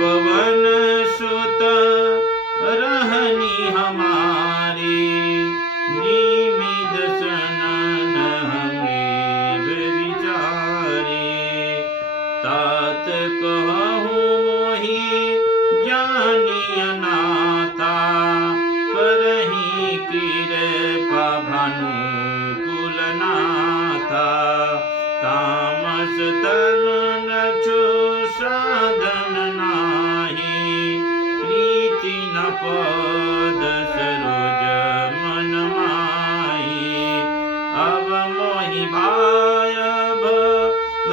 पवन सुत रहनी हमारी, जिमि दसन हमें विचारे। तात कहूँ मोहि जानिय नाथा, करही कृपा भानु कुलनाथा। तामस तन नछु साधन नाही, प्रीति न पद सरोज मन माही। अब मोहि भायब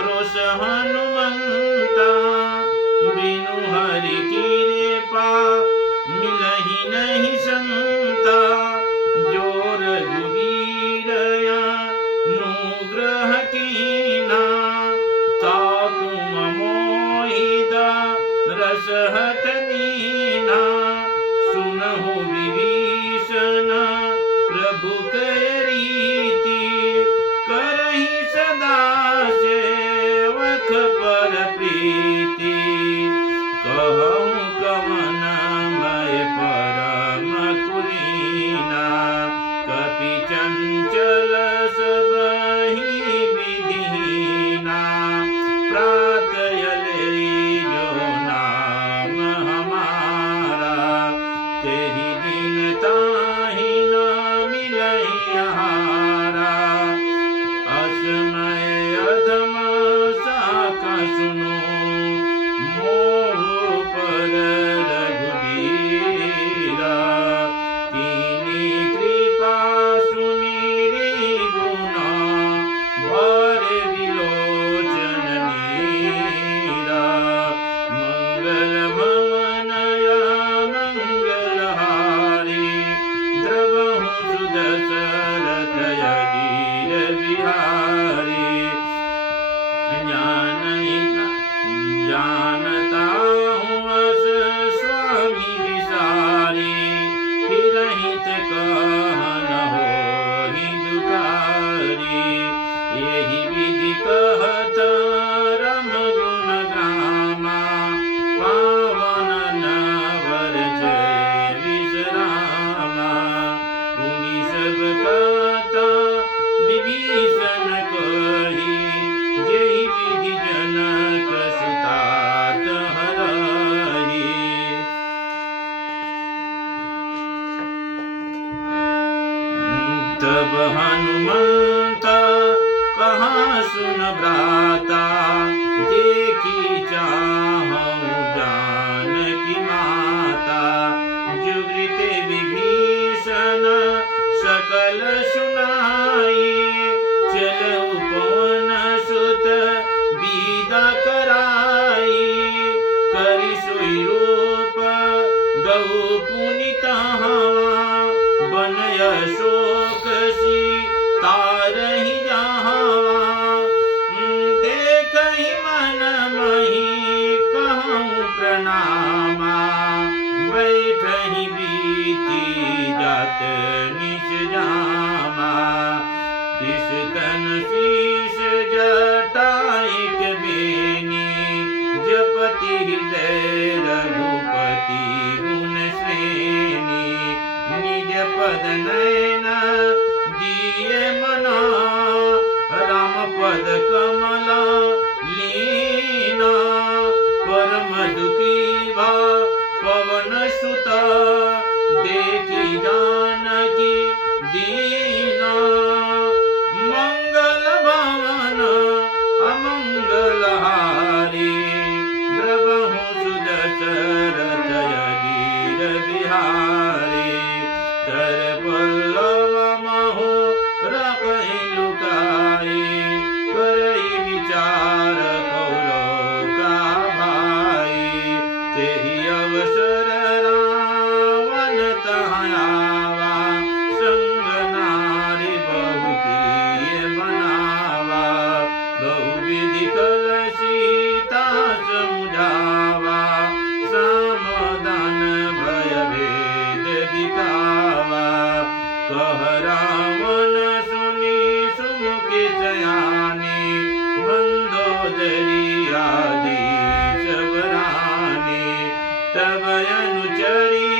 रोष हनुमंता, बिनु हरि कृपा मिलहि नहीं संता। जो रघुवीर अनुग्रह कीना, ताकु मोहि रस हत दीना। सुनहु विभीषण प्रभु कय रीति, करहि सदा सेवक पर प्रीति। कहूँ कवन मय परम कुलीना, कपि चंचल सबहि विधिहीना। प्रात यले जो नाम हमारा, तेहि दिन ताहि न मिलई आहारा। असमय अधम साका सुनो, मोह पर रघुबीरा। कीनी कृपा सुमिरि गुण, भरे विलोचन नीरा। मंगल भवन मंगलहारी, द्रवहु सुदशरथ अजीर बिहारी। जानता हूँ अस स्वामी विसारी, हिरहित कहन होहि दुखारी। यही विधि कहत रम गुण ग्रामा, पावन नवर जय विश्रामा। पुनि सब कहत विभीषण कही, जेहि विधि जनक सुता हरहि। तब हनुमंत कहा सुन भ्राता, देखी चाहूँ जानकी माता। जुगृत विभीषण सकल सुनाई, चलऊ पवन सुत विदा कराई। करि सोई रूप गौ पुनि तहाँ, बन अशोक सीतारहि जहाँ। देखहि मन मही कहूँ प्रणामा, बैठहि बीती जात निज जामा। तिस तन शीश जटाइक बेनी, जपति हृदय रघुपति गुण श्रेणी। निज पद नयन दिए मना, राम पद कमल लीना। परम दुखी भा पवन सुत, देखी जानकी दीना। मंगल भवन अमंगलहारी, द्रवहु सुदशरथ अजीर बिहारी। तर पल्लव महो रखहि लुकाई, करई विचार कौरव का भाई। तेहि अवसर रावण तहाँ आवा, संग नारी बहु किए बनावा। बहुविधि कल सीता समुझावा, सामदान भय भेद दिखावा। कह रावण सुनी सुमुखी सयानी, मंदोदरी आदि सब रानी। तब अनुचरी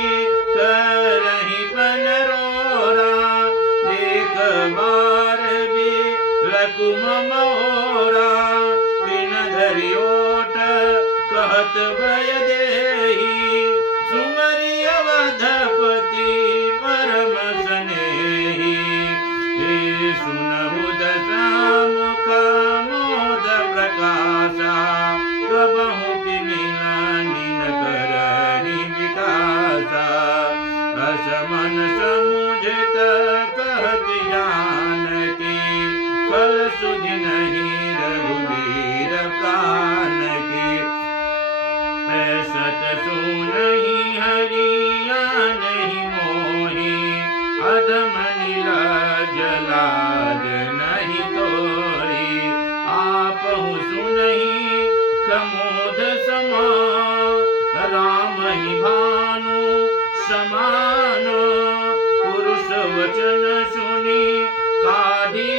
करहि पनरोरा, एक बार भी लकुम मोरा, तिन धरि ओट कहत भय देहि, सुमरि अवधपति परम स्नेही। सुनहु दशमुख मोद प्रकाशा, कबहु किमिलानि न करहि विकासा, असमन समुझत कहत जानकी, कल सुधि नहीं रघुवीर प्राण की। सत सुनहि हरिया नहीं मोहि, अधम नीलज लाज नहीं तोहि, आपहु सुनहि कमोद समा, राम ही भानु समान, पुरुष वचन सुनि काढ़ी